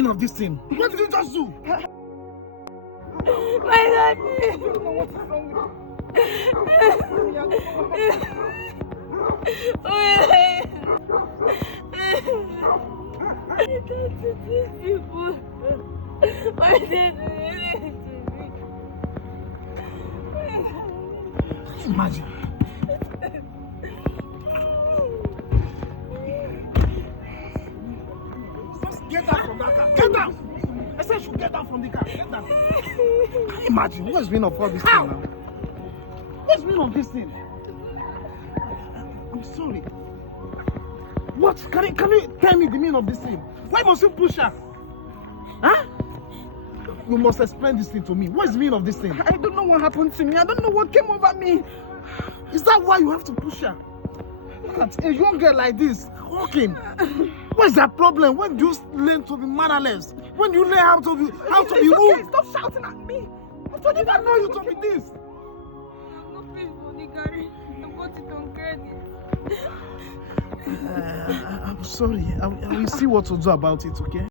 meaning of this thing? What did you just do? My daddy! I don't know what is wrong with I don't do these people. Why did they do it to me? Imagine. Just get down from that car. Get down! I said you should get down from the car. Get down. Can you imagine? What's the meaning of all this thing now? What's the meaning of this thing? I'm sorry. What? Can you tell me the meaning of this thing? Why must you push her? Huh? You must explain this thing to me. What is the meaning of this thing? I don't know what happened to me. I don't know what came over me. Is that why you have to push her? Look at a young girl like this, walking. What's that problem? When do you learn to be mannerless? When do you learn how to be rude? Okay, stop shouting at me. I didn't know you to be this. I'm not paying for the Gary. I bought it on credit. I'm sorry. I will see what to do about it, okay?